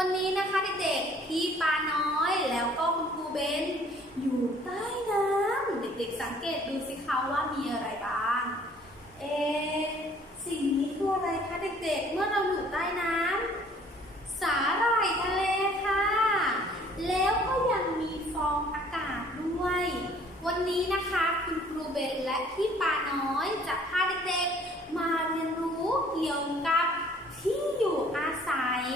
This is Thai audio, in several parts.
วันนี้นะคะเด็กๆ พี่ปาน้อยแล้วก็คุณครูเบนอยู่ใต้น้ำเด็กๆสังเกตดูสิคะว่ามีอะไรบ้าง เอ สิ่งนี้คืออะไรคะเด็กๆ เมื่อเราอยู่ใต้น้ำสาหร่ายทะเลค่ะ แล้วก็ยังมีฟองอากาศด้วย วันนี้นะคะคุณครูเบนและพี่ปาน้อยจะพาเด็กๆ มาเรียนรู้เกี่ยวกับที่อยู่อาศัย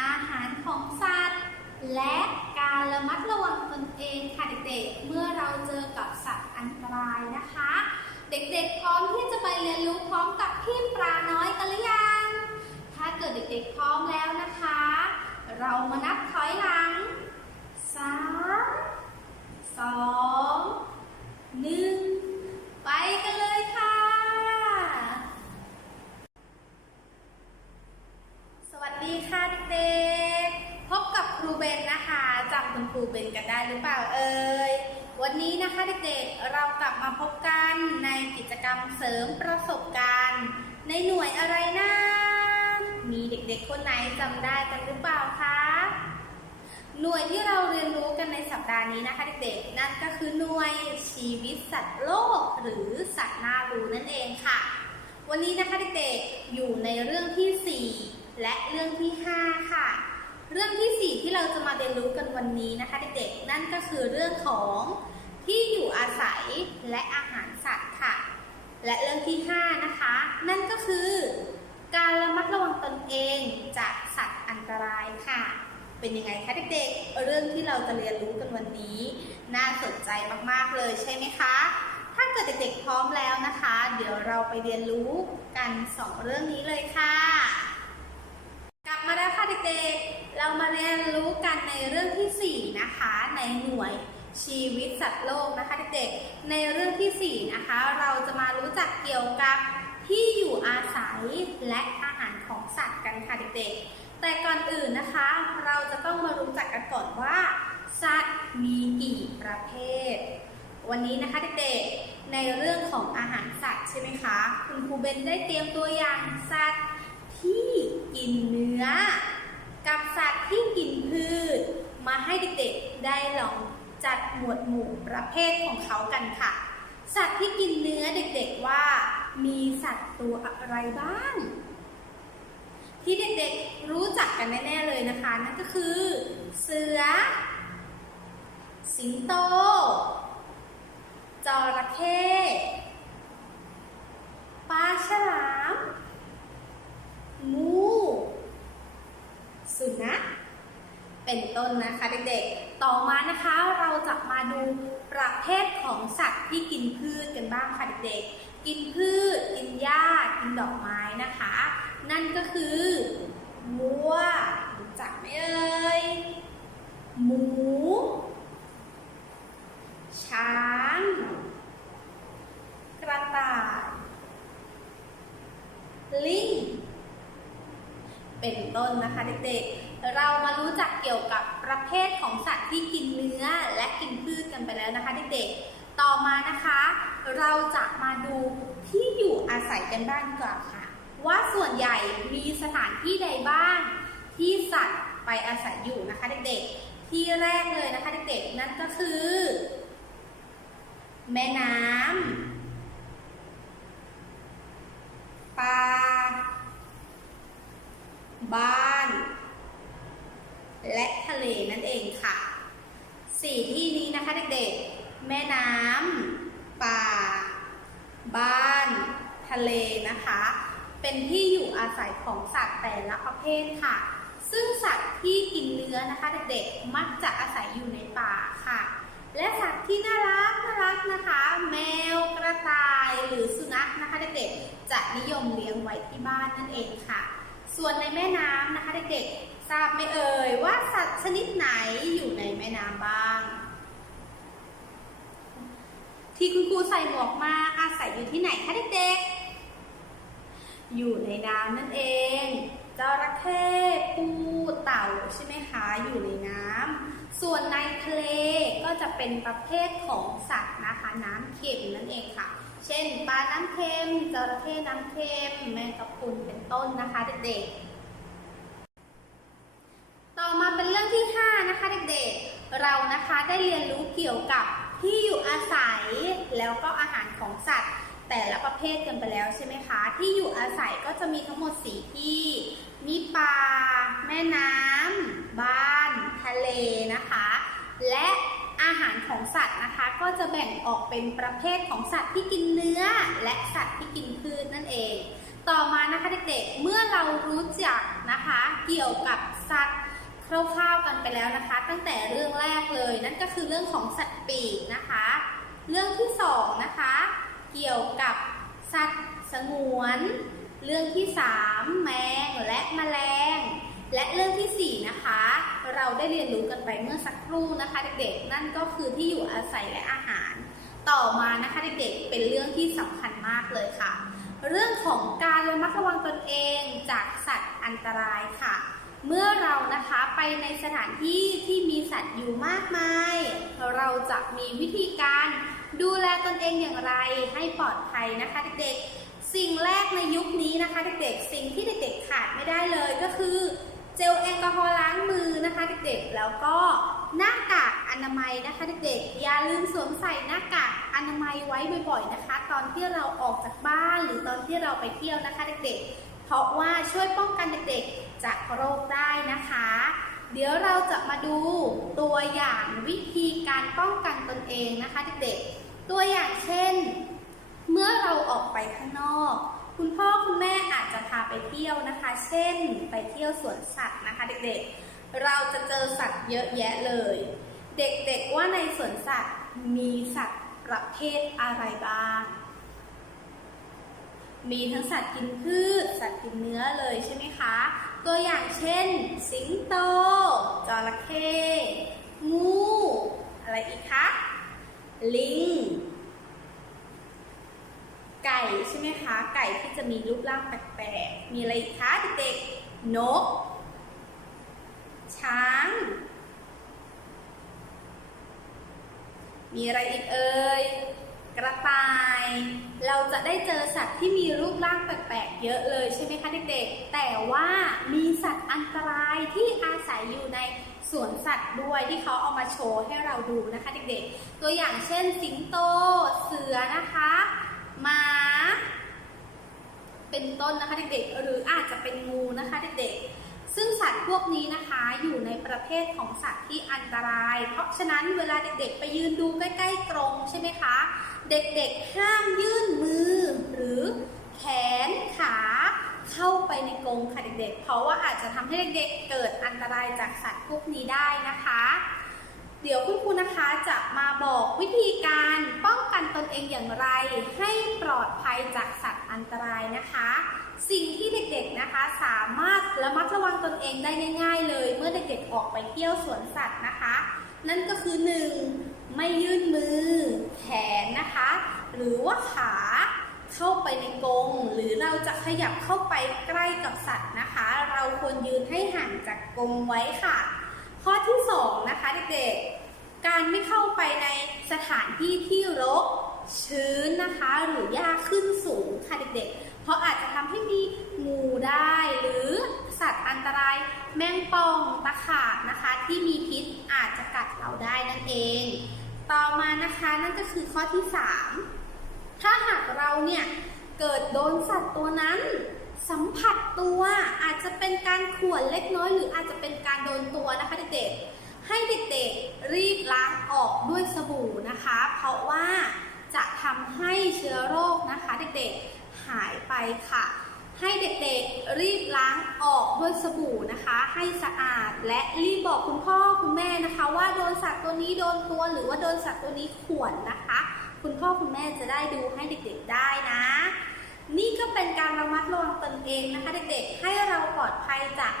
อาหารของสัตว์ และการระมัดระวังตนเองค่ะเด็กๆ เมื่อเราเจอกับสัตว์อันตรายนะคะ เด็กๆ พร้อมที่จะไปเรียนรู้พร้อมกับพี่ปลาน้อยกันหรือยัง ถ้าเกิดเด็กๆ พร้อมแล้วนะคะ เรามานับถอยหลังสามสองหนึ่งไปกันเลยค่ะ สวัสดีค่ะเด็กๆ เบนนะคะจำคุณครูเบนกันได้หรือเปล่าเอ่ยวันนี้นะคะเด็กๆเรากลับมาพบกันในกิจกรรมเสริมประสบการณ์ ในหน่วยอะไรนะมีเด็กๆคนไหนจำได้กันหรือเปล่าคะหน่วยที่เราเรียนรู้กันในสัปดาห์นี้นะคะเด็กๆนั่นก็คือหน่วยชีวิตสัตว์โลก หรือสัตว์น่ารู้นั่นเองค่ะ วันนี้นะคะเด็กๆอยู่ในเรื่องที่ 4 และเรื่องที่ 5 ค่ะ เรื่องที่ 4 ที่เราจะมาเรียนรู้กันวันนี้นะคะเด็กๆนั่นก็คือเรื่องของที่อยู่อาศัยและอาหารสัตว์ค่ะ และเรื่องที่ 5 นะคะ นั่นก็คือ การระมัดระวังตนเองจากสัตว์อันตรายค่ะ เป็นยังไงคะเด็กๆ เรื่องที่เราจะเรียนรู้กันวันนี้ น่าสนใจมากๆเลยใช่ไหมคะถ้าเกิดเด็กๆพร้อมแล้วนะคะ เดี๋ยวเราไปเรียนรู้กันสองเรื่องนี้เลยค่ะ กลับมาแล้วค่ะ เด็กๆ เรามาเรียนรู้กันในเรื่องที่ 4 นะคะ ในหน่วยชีวิตสัตว์โลกนะคะเด็กๆ ในเรื่องที่ 4 นะคะ เราจะมารู้จักเกี่ยวกับที่อยู่อาศัยและอาหารของสัตว์กันค่ะเด็กๆ แต่ก่อนอื่นนะคะ เราจะต้องมารู้จักกันก่อนว่า สัตว์มีกี่ประเภท วันนี้นะคะเด็กๆ ในเรื่องของอาหารสัตว์ใช่ไหมคะ คุณครูเบนได้เตรียมตัวอย่างสัตว์ที่กินเนื้อ กับสัตว์ที่กินพืช มาให้เด็กๆได้ลองจัดหมวดหมู่ประเภทของเขากันค่ะ สัตว์ที่กินเนื้อเด็กๆว่า มีสัตว์ตัวอะไรบ้าง ที่เด็กๆรู้จักกันแน่ๆเลยนะคะ นั่นก็คือ เสือ สิงโต จระเข้ปลาฉลามงู สุนัขเป็นต้นนะคะเด็กๆ ต่อมานะคะเราจะมาดูประเภทของสัตว์ที่กินพืชกันบ้างค่ะเด็กๆ กินพืช กินหญ้า กินดอกไม้นะคะ นั่นก็คือวัวรู้จักไหมเอ่ยมู ช้าง กระต่าย ลิง เป็น ต้นนะคะ เด็กๆ เรามารู้จักเกี่ยวกับประเภทของสัตว์ที่กินเนื้อและกินพืชกันไปแล้วนะคะเด็กๆ ต่อมานะคะ เราจะมาดูที่อยู่อาศัยกันบ้างกว่าค่ะ ว่าส่วนใหญ่มีสถานที่ใดบ้างที่สัตว์ไปอาศัยอยู่นะคะเด็กๆ ที่แรกเลยนะคะเด็กๆ นั่นก็คือ แม่น้ำป่า บ้าน และทะเลนั่นเองค่ะสี่ที่นี้นะคะเด็กๆ แม่น้ำป่า บ้าน ทะเลนะคะ เป็นที่อยู่อาศัยของสัตว์แต่ละประเภทค่ะ ซึ่งสัตว์ที่กินเนื้อนะคะเด็กๆ มักจะอาศัยอยู่ในป่าค่ะ และสัตว์ที่น่ารักน่ารักนะคะ แมวกระต่ายหรือสุนัขนะคะเด็กๆ จะนิยมเลี้ยงไว้ที่บ้านนั่นเองค่ะ ส่วนในแม่น้ำนะคะเด็กๆ ทราบไหมเอ่ยว่าสัตว์ชนิดไหนอยู่ในแม่น้ำบ้าง ที่คุณครูใส่หมวกมาอาศัยอยู่ที่ไหนคะเด็กๆ อยู่ในน้ำนั่นเองจระเข้ปูเต่าใช่ไหมคะอยู่ในน้ำส่วนในทะเลก็จะเป็นประเภทของสัตว์นะคะน้ำเค็มนั่นเองเองค่ะ เช่นปลาน้ำเค็มจระเข้น้ำเค็มแมงกะพรุนเป็นต้นนะคะเด็กๆ ต่อมาเป็นเรื่องที่ 5 นะคะเด็กๆ เรานะคะได้เรียนรู้เกี่ยวกับที่อยู่อาศัยแล้วก็อาหารของสัตว์ แต่ละประเภทกันไปแล้วใช่ไหมคะ ที่อยู่อาศัยก็จะมีทั้งหมด4ที่ มีป่าแม่น้ำบ้าน ทะเลนะคะ และอาหาร ของสัตว์นะคะ ก็จะแบ่งออกเป็นประเภทของสัตว์ที่กินเนื้อ และสัตว์ที่กินพืชนั่นเอง ต่อมานะคะเด็กๆ เมื่อเรารู้จักนะคะ เกี่ยวกับสัตว์คร่าวๆกันไปแล้วนะคะ ตั้งแต่เรื่องแรกเลย นั่นก็คือเรื่องของสัตว์ปีกนะคะ เรื่องที่สองนะคะ เกี่ยวกับสัตว์สงวน เรื่องที่3แมงและแมลง และเรื่องทีสี่4นะคะ เราได้เรียนรู้กันไปเมื่อสักครู่นะคะ เด็กๆ นั่นก็คือที่อยู่อาศัยและอาหาร ต่อมานะคะเด็กๆ เป็นเรื่องที่สำคัญมากเลยค่ะ เรื่องของการระมัดระวังตนเองจากสัตว์อันตรายค่ะ เมื่อเรานะคะไปในสถานที่ที่มีสัตว์อยู่มากมาย เราจะมีวิธีการดูแลตนเองอย่างไรให้ปลอดภัยนะคะเด็กๆ สิ่งแรกในยุคนี้นะคะเด็กๆ สิ่งที่เด็กๆขาดไม่ได้เลยก็คือ เจลแอลกอฮอล์ล้างมือนะคะเด็กๆ แล้วก็หน้ากากอนามัยนะคะเด็กๆ อย่าลืมสวมใส่หน้ากากอนามัยไว้บ่อยๆนะคะ ตอนที่เราออกจากบ้านหรือตอนที่เราไปเที่ยวนะคะเด็กๆ เพราะว่าช่วยป้องกันเด็กๆ จากโรคได้นะคะ เดี๋ยวเราจะมาดูตัวอย่างวิธีการป้องกันตนเองนะคะเด็กๆ ตัวอย่างเช่น เมื่อเราออกไปข้างนอก คุณพ่อคุณ พาไปเที่ยวนะคะ เช่น ไปเที่ยวสวนสัตว์นะคะ เด็กๆ เราจะเจอสัตว์เยอะแยะเลย เด็กๆว่าในสวนสัตว์มีสัตว์ประเภทอะไรบ้าง มีทั้งสัตว์กินพืช สัตว์กินเนื้อเลยใช่ไหมคะ ตัวอย่างเช่น สิงโต จระเข้ งู อะไรอีกคะ ลิง ไก่ใช่ไหมคะ ไก่ที่จะมีรูปร่างแปลกๆ มีอะไรอีกคะเด็กๆ นก ช้าง มีอะไรอีกเอ่ย กระต่าย เราจะได้เจอสัตว์ที่มีรูปร่างแปลกๆ เยอะเลยใช่ไหมคะเด็กๆ แต่ว่ามีสัตว์อันตรายที่อาศัยอยู่ในสวนสัตว์ด้วยที่เขาเอามาโชว์ให้เราดูนะคะเด็กๆ ตัวอย่างเช่นสิงโต เสือนะคะ มาเป็นต้นนะคะเด็กๆ หรืออาจจะเป็นงูนะคะเด็กๆ ซึ่งสัตว์พวกนี้นะคะอยู่ในประเภทของสัตว์ที่อันตราย เพราะฉะนั้นเวลาเด็กๆ ไปยืนดูใกล้ๆกรงใช่ไหมคะ เด็กๆ ห้ามยื่นมือหรือแขนขาเข้าไปในกรงค่ะเด็กๆ เพราะว่าอาจจะทำให้เด็กๆ เกิดอันตรายจากสัตว์พวกนี้ได้นะคะ เดี๋ยวคุณครูนะคะจะมาบอกวิธีการป้องกันตนเองอย่างไร ให้ปลอดภัยจากสัตว์อันตรายนะคะ สิ่งที่เด็กๆนะคะสามารถระมัดระวังตนเองได้ง่าย ๆ เลย เมื่อเด็กๆออกไปเที่ยวสวนสัตว์นะคะ นั่นก็คือ 1. ไม่ยื่นมือ แขนนะคะ หรือว่าขาเข้าไปในกรงหรือเราจะขยับเข้าไปใกล้กับสัตว์นะคะ เราควรยืนให้ห่างจากกรงไว้ค่ะ ข้อที่2นะคะเด็กๆ การไม่เข้าไปในสถานที่ที่รกชื้นนะคะหรือหญ้าขึ้นสูงค่ะเด็กๆ เพราะอาจจะทำให้มีงูได้หรือสัตว์อันตรายแมงป่องตะขาบนะคะ ที่มีพิษอาจจะกัดเราได้นั่นเอง ต่อมานะคะนั่นก็คือข้อที่ 3 ถ้าหากเราเนี่ยเกิดโดนสัตว์ตัวนั้น สัมผัสตัวอาจจะเป็นการข่วนเล็กน้อย หรืออาจจะเป็นการโดนตัวนะคะเด็กๆให้เด็กๆรีบล้างออกด้วยสบู่นะคะ เพราะว่าจะทำให้เชื้อโรคนะคะเด็กๆหายไปค่ะ ให้เด็กๆรีบล้างออกด้วยสบู่นะคะ ให้สะอาดและรีบบอกคุณพ่อคุณแม่นะคะ ว่าโดนสัตว์ตัวนี้โดนตัวหรือว่าโดนสัตว์ตัวนี้ข่วนนะคะ คุณพ่อคุณแม่จะได้ดูให้เด็กๆได้นะ นี่ก็เป็นการระมัดระวังตนเองนะคะเด็กๆ ให้เราปลอดภัยจาก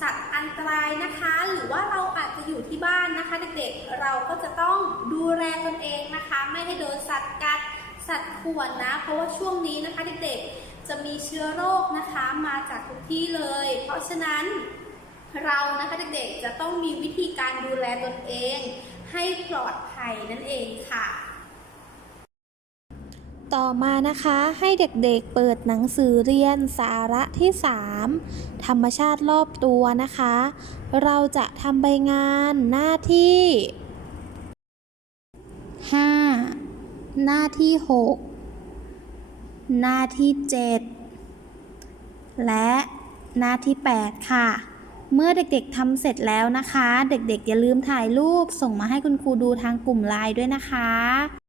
สัตว์อันตรายนะคะ หรือว่าเราอาจจะอยู่ที่บ้านนะคะเด็กๆ เราก็จะต้องดูแลตนเองนะคะ ไม่ให้โดนสัตว์กัดสัตว์ข่วนนะ เพราะว่าช่วงนี้นะคะเด็กๆ จะมีเชื้อโรคนะคะมาจากทุกที่เลย เพราะฉะนั้นเรานะคะเด็กๆ จะต้องมีวิธีการดูแลตนเอง ให้ปลอดภัยนั่นเองค่ะ ต่อมานะคะให้เด็กๆเปิดหนังสือเรียนสาระที่ 3 ธรรมชาติรอบตัวนะคะ เราจะทำใบงานหน้าที่ 5 หน้าที่ 6 หน้าที่ 7 และหน้าที่ 8 ค่ะ เมื่อเด็กๆทำเสร็จแล้วนะคะ เด็กๆอย่าลืมถ่ายรูปส่งมาให้คุณครูดูทางกลุ่มไลน์ด้วยนะคะ